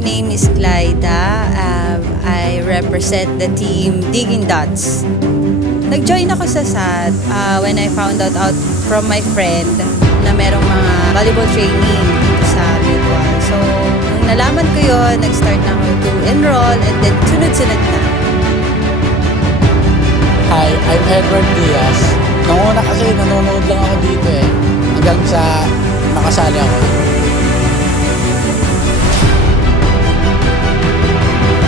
name is Clyda. I represent the team Digging Dots. Nag-join ako sa SAT when I found out from my friend na merong mga volleyball training sa Mutual. So, nung nalaman ko yun, nag-start na ako to enroll and then sunod-sunod na. Hi, I'm Edward Diaz. Nung una kasi nanonood lang ako dito hanggang sa nakasali ako.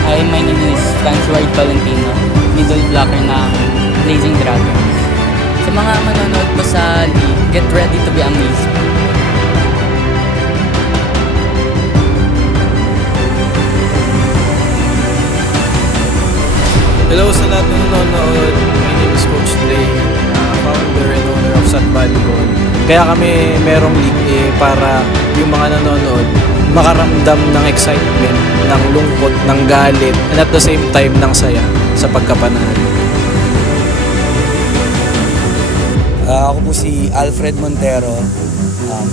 Hi, my name is Francois Tolentino, middle blocker ng Blazing Dragons. Sa mga manonood po sa league, get ready to be amazed. Hello sa lahat ng nanonood. My name is Coach Dre, founder and owner of Sat Volleyball. Kaya kami merong league para yung mga nanonood makaramdam ng excitement, ng lungkot, ng galit, and at the same time ng saya sa pagkapanalo. Ako po si Alfred Montero,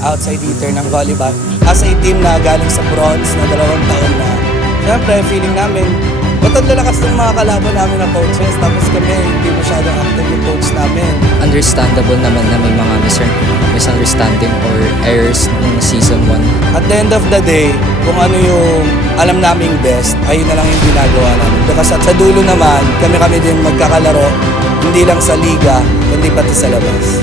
outside hitter ng volleyball. As a team na galing sa bronze na 2 taon na, syempre feeling namin, ba't ang lalakas ng mga kalaban namin na coaches, tapos kami hindi masyadong active yung coach namin. Understandable naman na may mga misunderstanding or errors ng season 1. At the end of the day, kung ano yung alam naming best, ayun na lang yung ginagawa namin. Kasi sa dulo naman, kami din magkakalaro, hindi lang sa liga, kundi pati sa labas.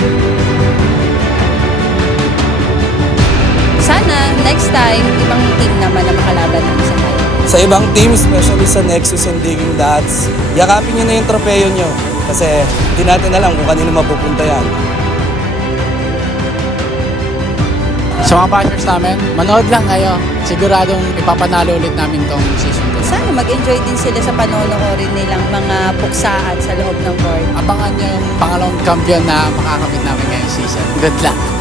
Sana, next time, ibang team naman na makalaban namin sa kayo. Sa ibang team, especially sa Nexus and Digging Dots, yakapin nyo na yung tropeyo nyo. Kasi hindi natin alam kung kanino mapupunta yan. Sa mga bashers namin, manood lang kayo. Siguradong ipapanalo ulit namin tong season 2. Sana mag-enjoy din sila sa panonoodin nilang mga puksaan sa loob ng court. Abangan nyo yung pangalawang kampiyon na makakabit namin ngayong season. Good luck!